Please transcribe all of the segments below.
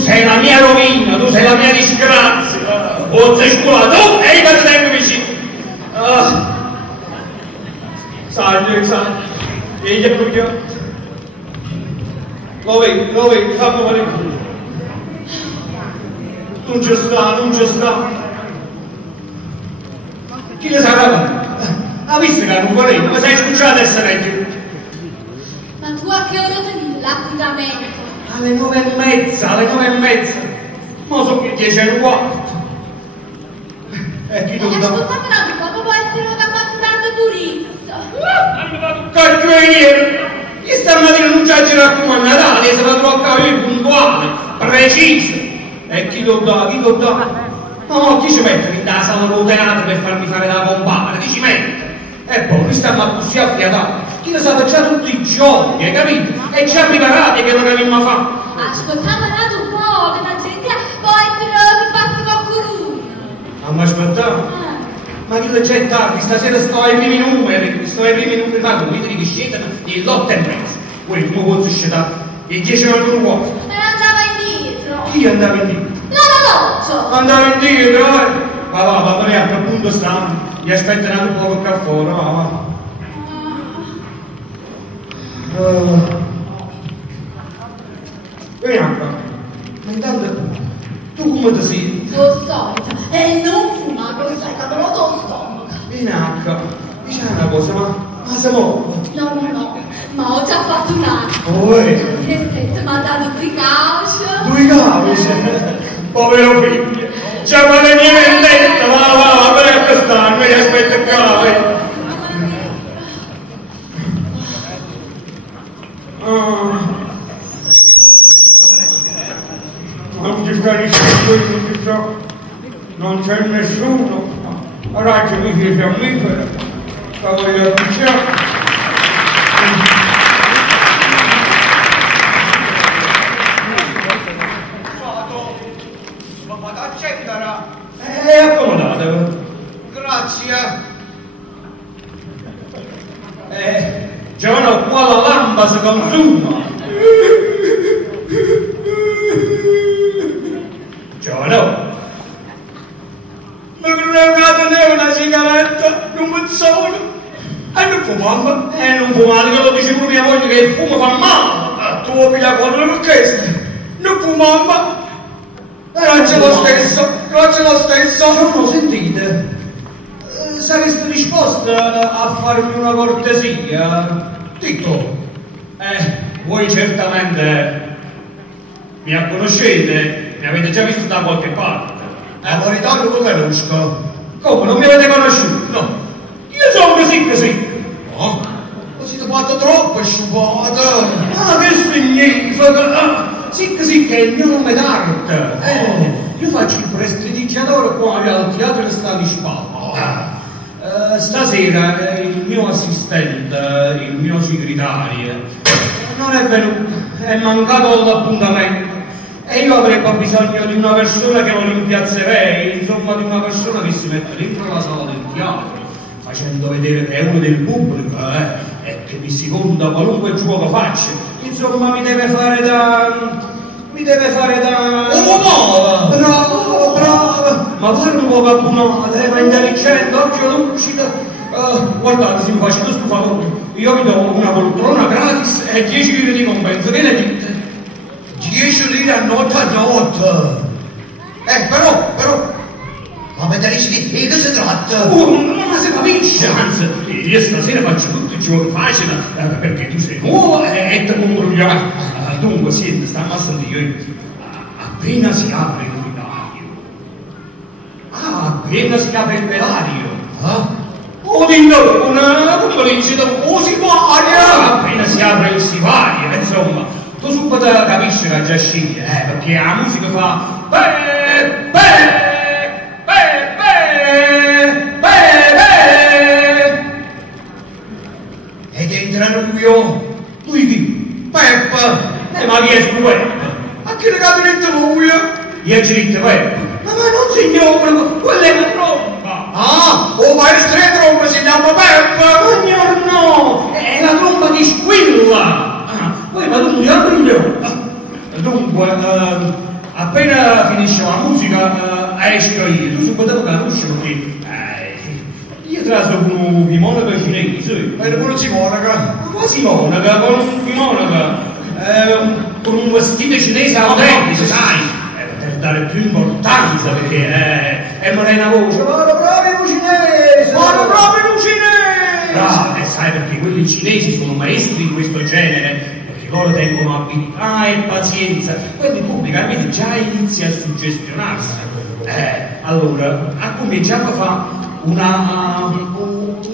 sei la mia rovina, tu sei la mia disgrazia. O sei scolato, tu e io ti tengo vicino. Sai, e io proprio. Lo vedi, fammi vedere. Non ci sta. Chi ne sarà? Ha visto che non volevo, ma sei scucciato essere vecchio. Ma tu a che ora tenevi l'appuntamento? Alle 9:30. Ma sono che 10:15. E chi non dà? Ascolta però che poco può essere una fatto tanto turista. Cagliere! Io stamattina non ci ha girato come a Natale, si va troppo io puntuale, preciso. E chi lo dà? No, chi ci mette in la sala del teatro per farmi fare la compare? Chi ci mette? E poi noi stiamo così affiatati. Chi lo sa già tutti i giorni, hai capito? E già preparati che non abbiamo fatto. Ascoltiamo un po', che la gente può essere che passi qualcuno. Ma aspettare? Ma che già è tardi, stasera sto ai primi numeri, ma quelli che scedono di l'8:30. Quelli come può scegliere? Il 10 non lo vuole. E andava indietro. Chi andava indietro? L'orologio. Andava indietro, Va, non è a quel punto stanno. Gli aspetteranno un po' qua fuori, va. Vieni qua. Ma intanto tu come ti sei? Lo solito. E non fuma, lo sai, quando lo do stomaco. Vieni qua. Dice una cosa, ma siamo... No, ma ho già fatto un anno. Che senti, mi ha dato 2 cauce. 2 cauce? Povero figlio. Già ma le mie vendette, va, vai a quest'anno, mi aspetta qua, Non ti capisco, non c'è nessuno. Ragazzi, mi fai fiammifero, stavo io a picciare. Accomodatevo. Grazie. Giovanni, qua la lampa si consuma. Giovanni, Ma non è una sigaretta, non mi sono. E non fumando. non fumate, che lo dice pure mia moglie che il fumo fa male. Tu vuoi pigliare quello per questo? Non fumando. Grazie lo stesso. Non sentite? Sareste disposta a farmi una cortesia? Dico, voi certamente mi conoscete, mi avete già visto da qualche parte. La verità non lo conosco. Come, non mi avete conosciuto? No. Io sono così. No? Così ti fatto troppo sciupata. Ah, che significa? Sì che è il mio nome d'arte. Io faccio il prestigiatore qua al teatro che sta di spalla. Stasera il mio assistente, il mio segretario, non è venuto, è mancato all'appuntamento. E io avrei bisogno di una persona che lo rimpiazzerei, insomma di una persona che si mette dentro la sala del teatro, facendo vedere che è uno del pubblico e che mi si conta qualunque gioco faccia. Insomma mi deve fare da... Bravo! Ma fare un po' caponate, ma intelligente, occhio lucido. Guardate, se mi faccio questo favore, io vi do una poltrona gratis e 10 lire di compenso, che ne dite? 10 lire a notte. Però, ma vedrete di che si tratta? Ma si capisce, anzi, io stasera faccio tutto il gioco facile, perché tu sei nuovo e ti controlliamo. Dunque, senti, sta ammazzando io. Appena si apre il velario. O dillo, come dice, o siparia. Appena si apre il sipario, insomma, tu subito capisci che già sceglie, perché la musica fa Ed entra lui chi? Peppa. Ma chi è Peppa? A chi regalo dentro lui? Io ci dico Peppa. Ma non signore, quella è una tromba. O maestro di tromba si chiama Peppa. Signor no, è la tromba di Squilla. Poi ma tu mi apri gli occhi. Dunque, finisce la musica, esco io, tu subito conosci perché io traso con un monaco cinese. Ma era pure Simonaca. Quasi monaca, con un vestito cinese autentico, sai? Per dare più importanza perché non è una voce, vado proprio cinese! Vado proprio cinese! Bravo, e sai perché quelli cinesi sono maestri di questo genere, perché loro tengono abilità e pazienza, quello in pubblica vedi già inizia a suggestionarsi. Allora, a cominciato fa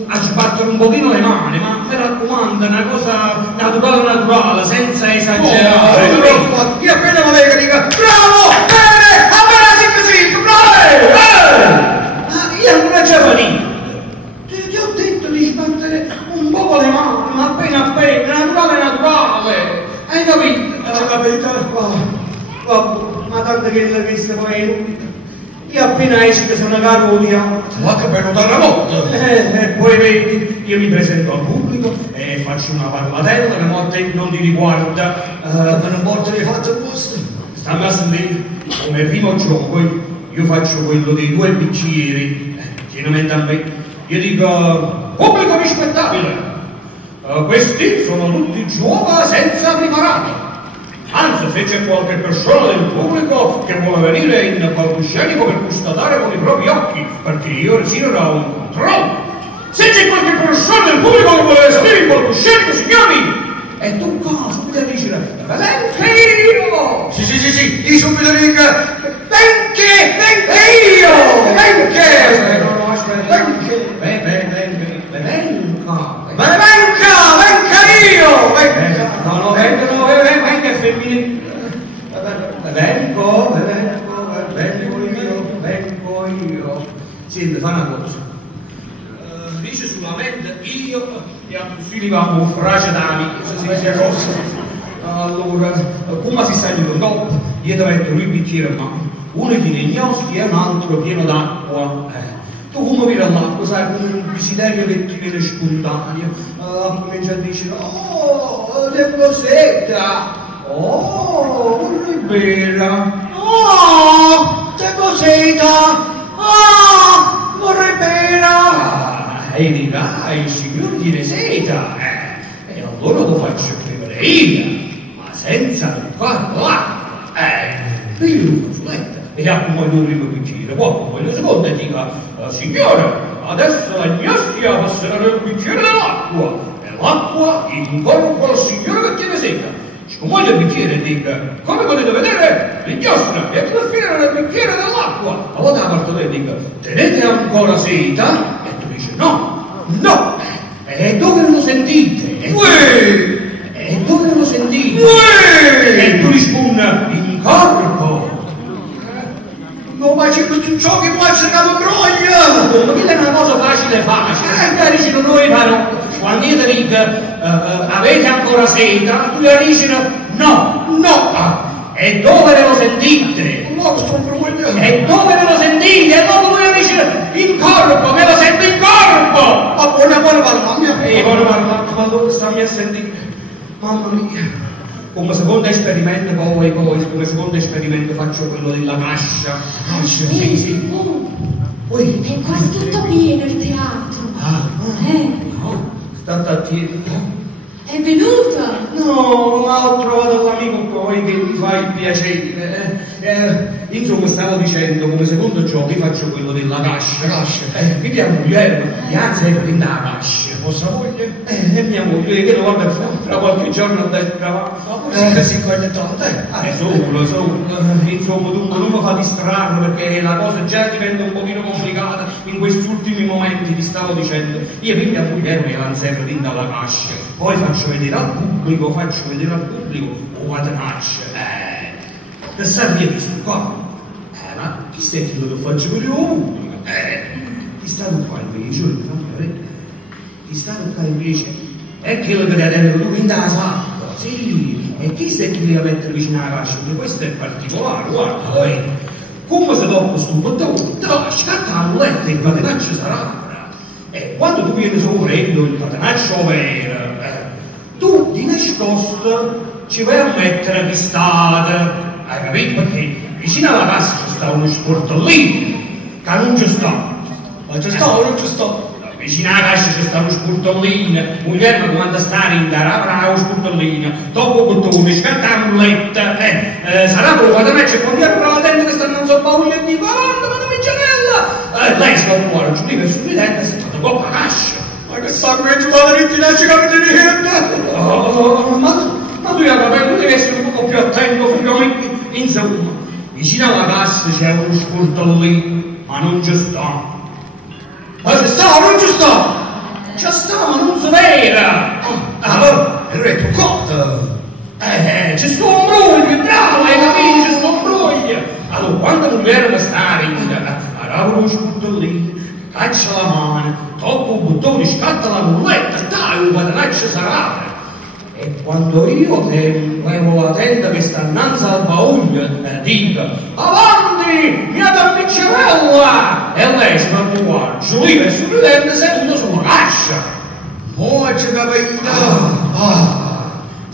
a sbattere un pochino le mani, ma mi raccomando, una cosa naturale, senza esagerare. Io appena mi vedo dico, bravo, bene, bravo! Io non c'è finito. Ti ho detto di sbattere un po' le mani, ma appena, naturale. Hai capito? Ho capito? Ma tanto che l'ho vista poi. Io appena esco sono caro odiato. Ma che bello terremoto! Poi vedi, io mi presento al pubblico e faccio una parlatella che molte non ti riguarda. Per un porto di fatto apposta. Stammi a sentire, come primo gioco io faccio quello dei 2 bicchieri, chiaramente a me. Io dico, pubblico rispettabile, questi sono tutti giochi senza preparati. Anzi, se c'è qualche persona del pubblico che vuole venire in palcoscenico per constatare con i propri occhi, perché io desidero un controllo. Se c'è qualche persona del pubblico che vuole venire in palcoscenico, signori, e tu cosa? Mi devi dire, venga io! Sì, io subito dico, venga io! No, aspetta, Venga io! Venga femminile. Vengo io. Senti, fa una cosa. Dice solamente io e a tutti li vamo un frase d'amico. Allora, come si sta in dopo, io ti metto un bicchiere a mano, uno di legnosti e un altro pieno d'acqua. Tu come vedi l'acqua, sai, come un desiderio che ti viene spontaneo, comincia a dire, oh, tengo seta, oh, Ribera, oh, tengo seta, oh, vorrei bere. E dirà, il signore tiene seta, e allora lo faccio prendere io, ma senza toccare l'acqua, piglio una fazzoletto e accumulo il primo bicchiere, poi quello secondo e dica, signore, adesso la gnostia passerà nel bicchiere dell'acqua, e l'acqua incorpora il signore che tiene seta. Scomoglia il bicchiere e dica, come potete vedere, l'inchiostra è alla fine nel bicchiere dell'acqua. Allora da parte te dica, tenete ancora seta? E tu dici, no. E dove lo sentite? E dove lo sentite? E tu rispondi, in corpo. No, ma c'è questo gioco che può essere una broglia! Ma quella è una cosa facile. Magari noi però, quando io ti dico, avete ancora seta, tu gli dici no. E dove lo sentite? No, sto brogliando! E dove lo sentite? E dopo tu gli dici in corpo, me lo sento in corpo! Ma buona mamma mia! Buona mamma, ma dove stammi a sentire? Mamma mia! Come secondo esperimento faccio quello della cascia. Sì. Poi. È quasi tutto pieno il teatro. No, state attento. È venuto? No, ma ho trovato l'amico poi che mi fa il piacere. Insomma, stavo dicendo, come secondo gioco io faccio quello della cascia. Mi piace anzi è prendere la cascia. Vostra moglie? E mia moglie, che lo guarda fra qualche giorno a destra. Ma si coglie tante? Solo. Insomma, dunque non mi fa distrarre perché la cosa già diventa un pochino complicata in questi ultimi momenti, ti stavo dicendo. Io per mia moglie mi vanno sempre dentro alla cascia, poi faccio vedere al pubblico o catenaccia. Che sai che visto qua? Ma chi stai che lo faccio per il pubblico? Chi sta qua invece? Chi sta qua invece? È quello che ti ha detto tu in casa. Sì, e chi stai che deve mettere vicino alla cascia? Perché questo è particolare, guarda, poi. Come se dopo questo bottone, te lo scatta la letto e il catenaccio sarà. E quando tu vieni sopra il catenaccio vero, tu di nascosto ci vai a mettere pistate, hai capito? Perché vicino alla casa ci sta uno sportellino, che non ci sta. Ma ci sto o non ci sto? Vicino alla casa ci sta uno sportellino, un giorno quando sta in avrà uno sportellino, dopo bottone, scatta un letto, sarà poco, da me c'è quando arriva la tenda che sta non so paura e dico, ma non mi gianella! Lei si va fuori, giù lì per sorridente, si è fatto coppa cascia. Ma che sangue ci vuole di tinaccia capite di niente? Ma tu devi essere un po' più attento, figlio mio. Insomma, vicino alla casa c'è uno sportellino, ma non ci sta. Ma ci sta o non ci sta? Ci sta, ma non si vera! Allora, il re tu conta! C'è sto un broglio, bravo, hai capito, c'è sto un broglio! Allora, quando non erano stare, arriva uno sportellino, caccia la mano, tocca un bottone, scatta la rulletta, dai, un guadagno sarà! E quando io vedo la tenda che sta innanzi al baule, dico, avanti, mia dammicerella! E lei si fa buono, giù lì e sorridente seduto sulla cascia. Moglie capita!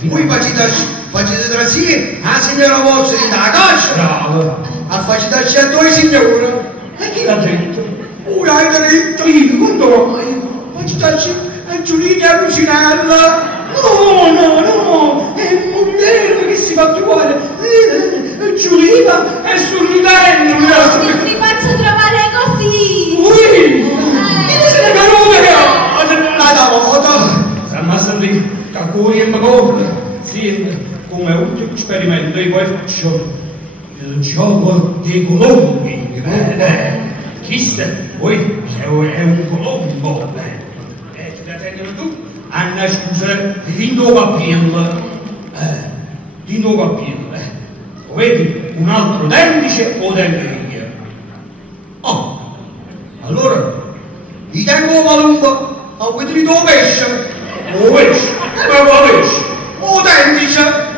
Voi facete trazie a signora vostra dalla cascia? Bravo. A faccitarci a due signore? E chi l'ha detto? Una hai detto? Io, quando mai? Faccitarci a Giulini e a Lucinella? No, è un modello che si fa trovare. Giuliva è sorridente. Mi faccio trovare così. Ui! Siete Nada volta! Stiamo a sentire Cacuri e Magorri. Sì, come ultimo esperimento io poi faccio il gioco dei colombi. Chissà, poi è un colombo. Ti da tenere tu? Anna, scusa, di nuovo a piella. Di nuovo a piella. Vedi, un altro dendice o denteria? Oh, allora, gli tengo un palumbo, a quelli di tuo pesce. O pesce? Ma quale pesce? O dendice.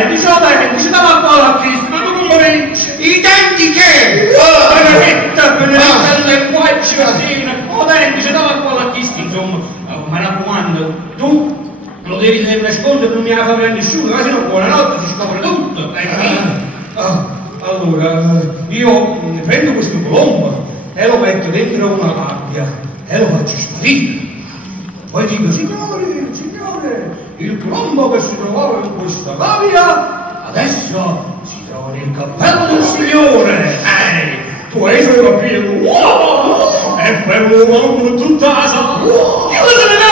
Dendice, dava qua la crisi, ma tu come venci? I denti che? Benedetta, il linguaggio, o dendice, dava qua la crisi, insomma. Ma raccomando, tu lo devi nascondere, non mi ha fatto nessuno, se no buonanotte si scopre tutto. Allora, io prendo questo colombo e lo metto dentro una gabbia e lo faccio sparire. Poi dico, signore, il colombo che si trovava in questa gabbia adesso si trova nel cappello del signore. Tu hai solo capito? Wow! E per un uomo tutta la sala. Io se ne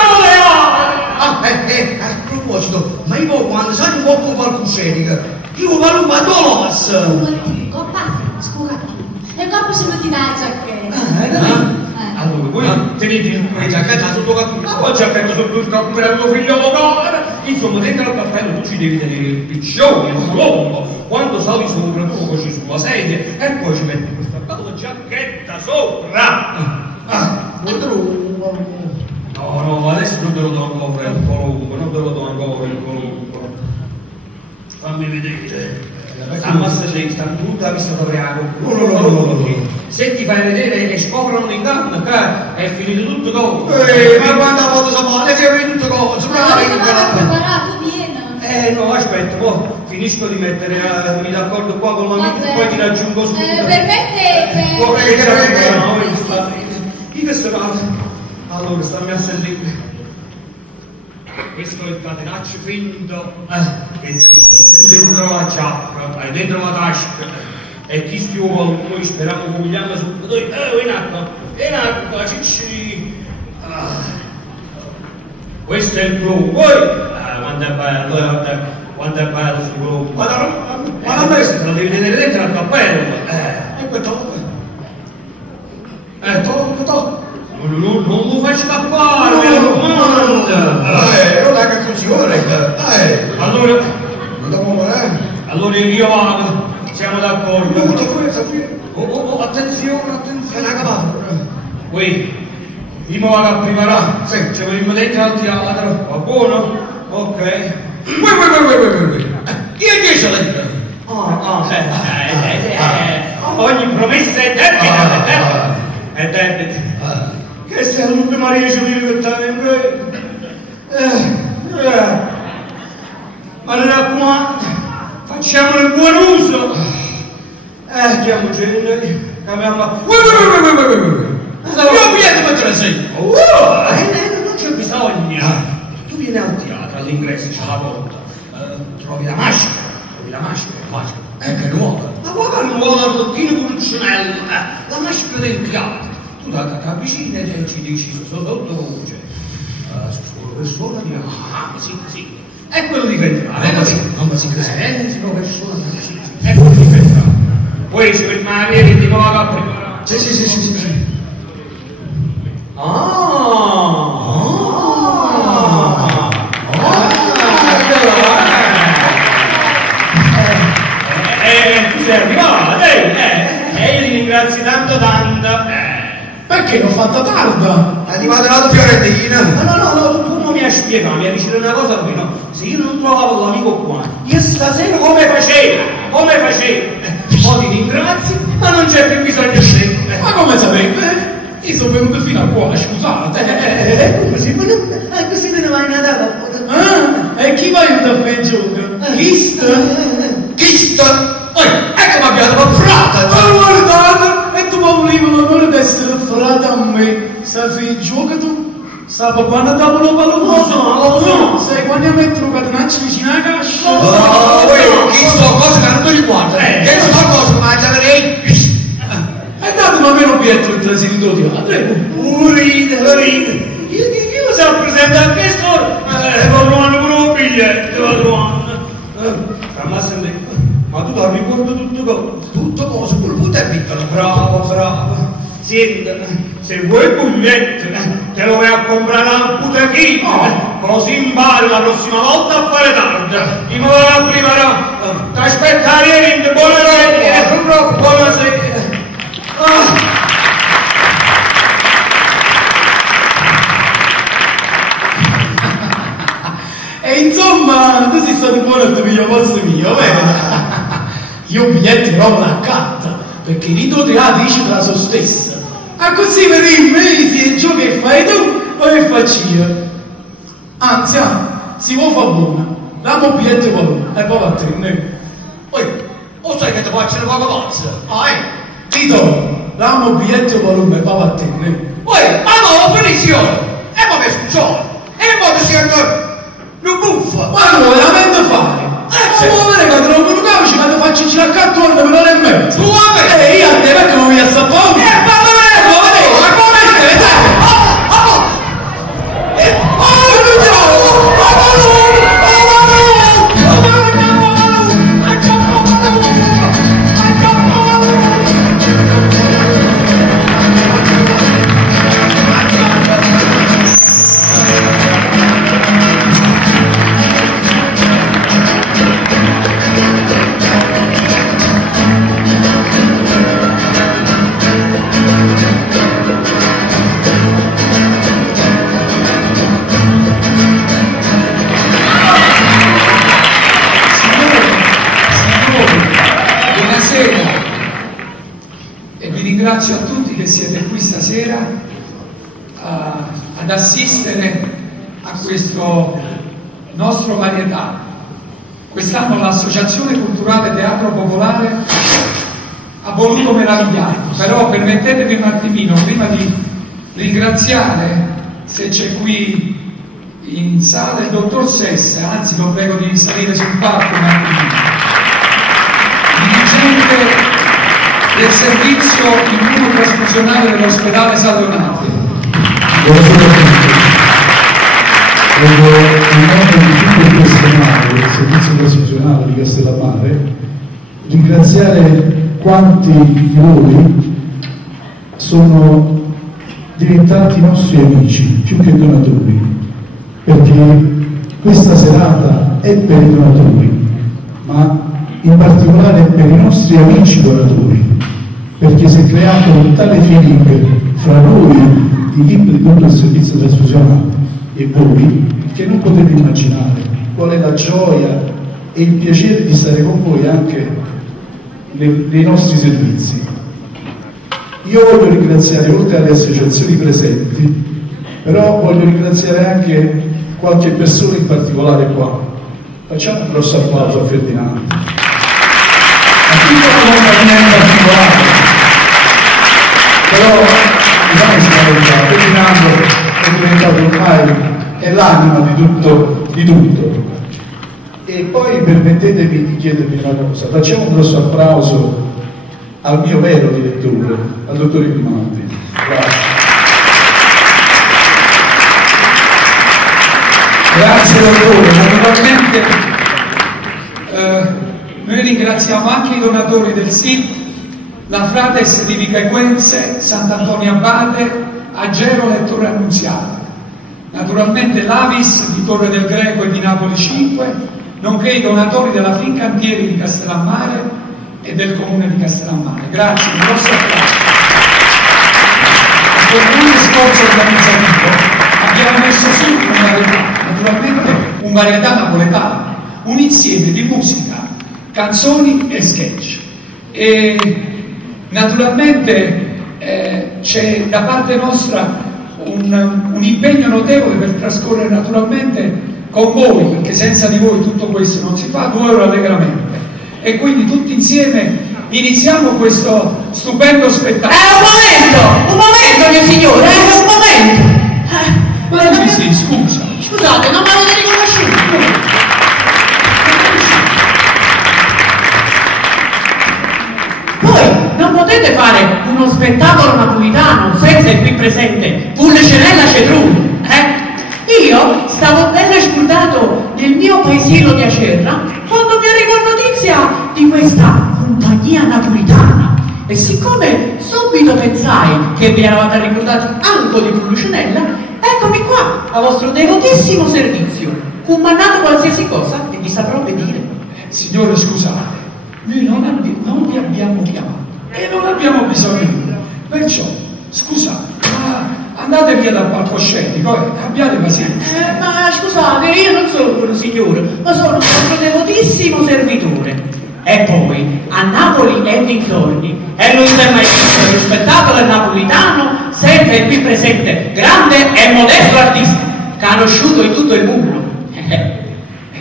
A proposito, ma io quando sai un po' con palcuscetica, io vado a Dolos. Scusa, e come si metti la giacchetta? Allora, voi tenete la giacchetta sotto cappello, ma poi giacchetta sotto il cappello, figlio locale. Insomma, dentro al cappello tu ci devi tenere il piccione, il colombo. Quando sali sopra tu lo cuoci sulla sedia e poi ci metti questa bella giacchetta sopra. No, adesso non te lo do ancora il colombo, Fammi vedere. Stiamo a sedere, stiamo tutta la vista d'Adriano. No. Se ti fai vedere e scoprono l'inganno, è finito tutto dopo. Ma quanta volta si male che avevi tutto cose? Preparato, vieni. No, aspetta, poi finisco di mettermi d'accordo qua con l'amico e poi ti raggiungo subito. Permettete. Che sono? Allora, stammi a sentire. Questo è il catenaccio finto che dentro la giacca, dentro la tasca e chi stiova noi speriamo che vogliamo subito in acqua, cicci. Questo è il blu, poi quanto è bello sto blu, ma questo lo devi tenere dentro al cappello. Non lo fai scappare, mi raccomando. Non è che funziona. Allora io vado, siamo d'accordo. Attenzione. Qui, io mi vado a preparare. Ci vogliamo dentro al teatro, va buono? Ok. Chi è che c'è lei? Ogni promessa è debita. Che se l'ultima riesce a dire che ma mi raccomando, facciamo il buon uso. Chiamo gente, chiamiamo... Io biglietto per te la sei. Non c'è bisogno. Tu vieni al teatro, all'ingresso c'è la porta. Trovi la maschera. Che nuova. Ma guarda nuova, rottino pulcinello. La maschera del teatro. Tu ti avvicini e ci dici sottovoce. Persona di... sì. È quello di Ventrale. Non si crede. Persona di... È quello di Ventrale. Poi ci fermare e ti va a preparare. Sì. Tu sei arrivato, io ti ringrazio tanto. Perché l'ho fatta tarda? È arrivata la Fiorentina. No, tu non mi hai spiegato, mi hai detto una cosa qui, no? Se io non trovavo l'amico qua, io stasera come facevo? Poi ti ringrazio, ma non c'è più bisogno di te. Ma come sapete? Io sono venuto fino a qua, scusate. Così te ne vai Natale? E chi va aiuta a fare il gioco? Chist? Ecco mi abbiamo comprata. Ma guardate, e tu mi volevi l'onore di essere frate a me. Sai fare il gioco tu? Sai quando tavolo Lo so. Sai quando mi metto un catenaccio vicino alla cascia? Chi sto cosa che non ti riguarda? Che sto cosa che mangiare? E datemi almeno un biglietto del trasito di teatro. Uride. Io sono presente a questo, padrone con un biglietto, padrone. Ma tu ti ricordo Tutto cosa, quel punto è piccolo. Bravo. Senti, se vuoi il biglietto, te lo vai a comprare al putechino, così impari la prossima volta a fare tardi. Io mi vado a prima, ti aspettare niente, buonasera. E insomma, tu sei stato buono a pigliare posto mio, vero? Io biglietti proprio accanto, perché i teatri dice tra se stessa. Ma così vedi se il gioco che fai tu o che faccio io. Anzi, si vuole fa buona, dammi un biglietto qualunque e poi va a tenere. O sai che ti faccio una poca pazza? Tito, dammi un biglietto qualunque e poi va a tenere. Ma no, punizione! E poi mi scucciolo! E poi si andò non buffa! Ma lo veramente fare? Se vuoi vedere che te lo conosci, quando faccio il accanto per un'ora e mezza. Tu vuoi vedere? Io a te perché non mi assappo? Fammi vedere, vuoi vedere? Ma come vedere? Ringrazio a tutti che siete qui stasera ad assistere a questo nostro varietà. Quest'anno l'Associazione Culturale Teatro Popolare ha voluto meravigliarmi, però permettetemi un attimino, prima di ringraziare, se c'è qui in sala il dottor Sessa, anzi lo prego di salire sul palco un attimino, dirigente del servizio immunotrasfusionale dell'ospedale San Leonardo. Buonasera a tutti. Voglio, in nome di tutto il personale del servizio trasfusionale di Castellammare, ringraziare quanti di voi sono diventati nostri amici più che donatori, perché questa serata è per i donatori, ma in particolare per i nostri amici donatori, perché si è creato un tale feeling fra noi, i team di tutto il servizio trasfusionale e voi, che non potete immaginare qual è la gioia e il piacere di stare con voi anche nei nostri servizi. Io voglio ringraziare, oltre alle associazioni presenti, però voglio ringraziare anche qualche persona in particolare qua. Facciamo un grosso applauso a Ferdinando. A chi di tutto. E poi permettetemi di chiedervi una cosa, facciamo un grosso applauso al mio vero direttore, al dottore Grimaldi. Grazie. Grazie dottore, naturalmente noi ringraziamo anche i donatori del SIT, la Frates di Vicaequense, Sant'Antonio Abate, Agero Lettore Annunziato, naturalmente l'Avis di Torre del Greco e di Napoli 5, nonché i donatori della Fincantieri di Castellammare e del Comune di Castellammare. Grazie, un grosso applauso. Con un grande sforzo organizzativo abbiamo messo su una varietà, naturalmente un varietà napoletano, un insieme di musica, canzoni e sketch. E naturalmente c'è da parte nostra un impegno notevole per trascorrere naturalmente con voi, perché senza di voi tutto questo non si fa, 2 ore allegramente. E quindi tutti insieme iniziamo questo stupendo spettacolo. Un momento mio signore, un momento. Ma sì, scusa. Scusate, non mi avete riconosciuto. Voi non potete fare uno spettacolo napolitano senza il qui presente Pulcinella Cetrulli, Io stavo bello scrudato nel mio paesino di Acerra quando mi arrivò notizia di questa compagnia napolitana e siccome subito pensai che vi eravate ricordati anche di Pulcinella, eccomi qua a vostro devotissimo servizio, comandando qualsiasi cosa e vi saprò obbedire. Signore, scusate, noi non vi abbiamo chiamato e non abbiamo bisogno di voi, perciò scusate, ma andate via dal palcoscenico e abbiate pazienza. Ma scusate, io non sono quello signore, ma sono un vostro devotissimo servitore. E poi a Napoli e dintorni è l'ultima edizione dello spettacolo napolitano senza il qui presente grande e modesto artista conosciuto in tutto il mondo.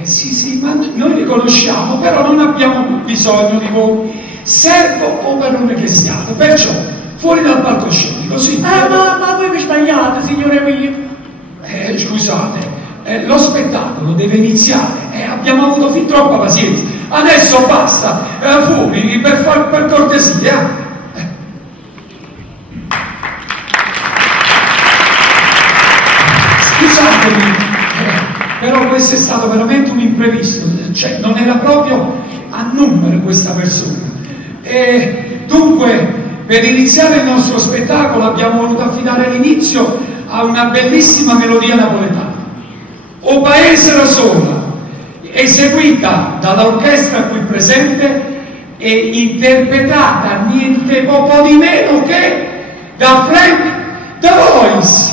Sì, ma noi li conosciamo, però non abbiamo bisogno di voi, servo o padrone che siate, perciò fuori dal palcoscenico, sì. Ma voi mi sbagliate, signore mio. Scusate, lo spettacolo deve iniziare, abbiamo avuto fin troppa pazienza, adesso basta, fuori per cortesia. Scusatemi, però questo è stato veramente un imprevisto, cioè non era proprio a numero questa persona. E dunque, per iniziare il nostro spettacolo abbiamo voluto affidare l'inizio a una bellissima melodia napoletana, O Paese la Sola, eseguita dall'orchestra qui presente e interpretata niente poco di meno che da Frank The Voice.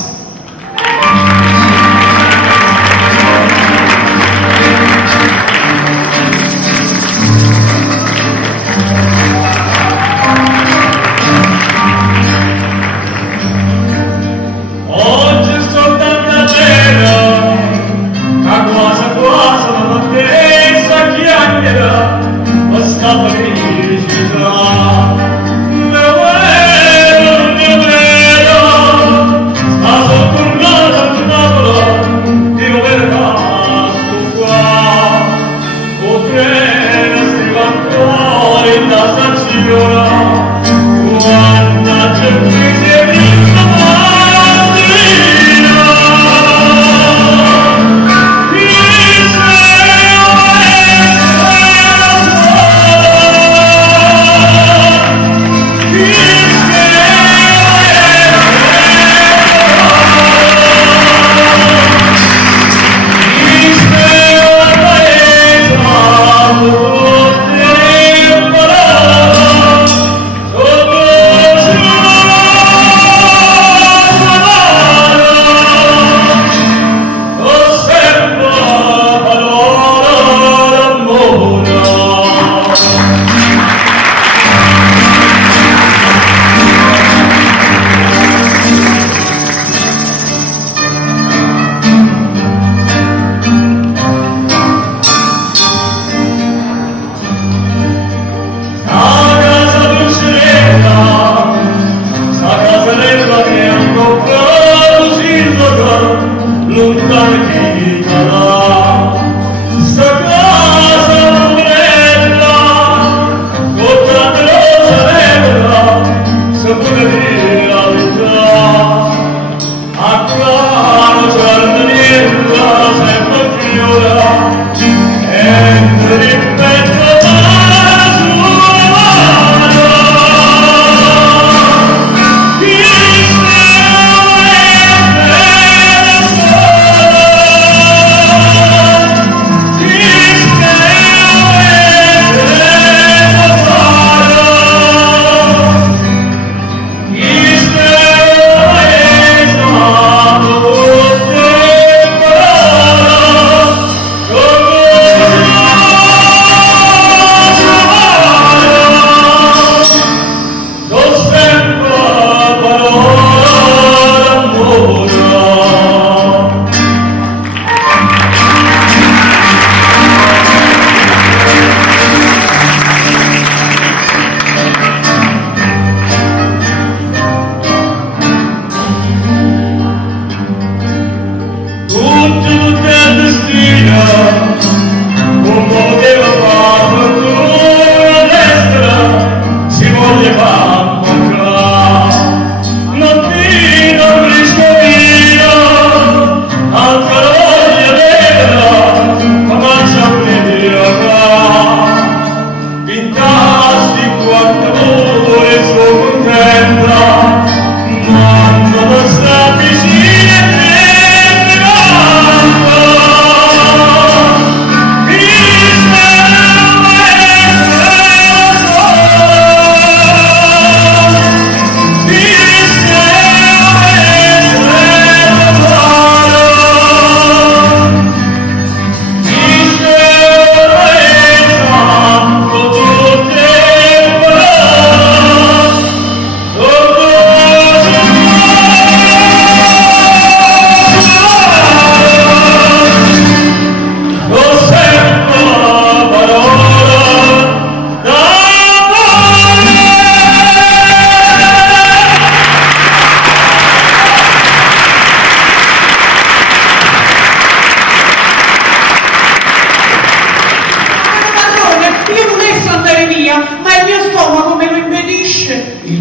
Sta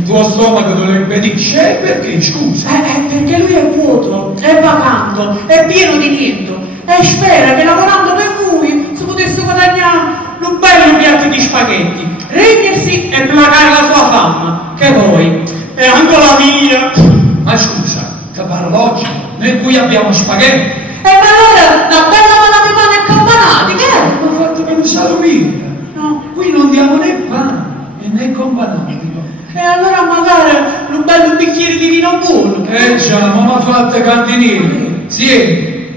tuo stomaco te lo impedisce? Perché, scusa? Perché lui è vuoto, è vacanto, è pieno di niente e spera che lavorando per lui si potesse guadagnare un bello piatto di spaghetti, regnersi e placare la sua fama, che poi è anche la mia. Ma scusa, ti pare logico? Noi qui abbiamo spaghetti. E ma allora una bella mala di pane e campanati, che è? Mi ha fatto pensare via. No. Qui non diamo né pane e né companatico. E allora magari un bello bicchiere di vino buono. Già, ma mi ha fatto candiniere. Sì,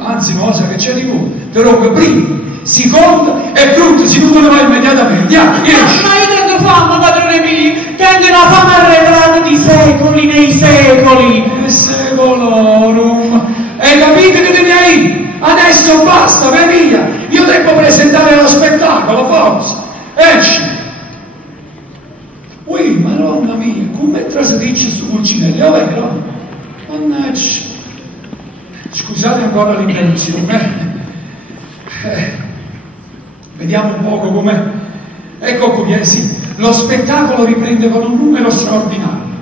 anzi, ma sa che c'è di voi? Te rompe prima, seconda e frutta, si tu ne vai immediatamente. Andiamo, esci. Ma io tengo fame, padrone mio, tengo una fame arretrata di secoli nei secoli. Che secolorum. Hai capito che te ne hai? Adesso basta, vai via. Io devo presentare lo spettacolo, forza. Esci. Ui, madonna mia, come trasdice su Pulcinelli, è vero? Mannaggia. Scusate ancora l'interruzione. Vediamo un poco com'è. Ecco qui, sì, lo spettacolo riprende con un numero straordinario.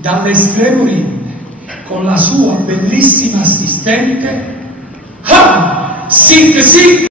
Dall'estremo oriente, con la sua bellissima assistente, sic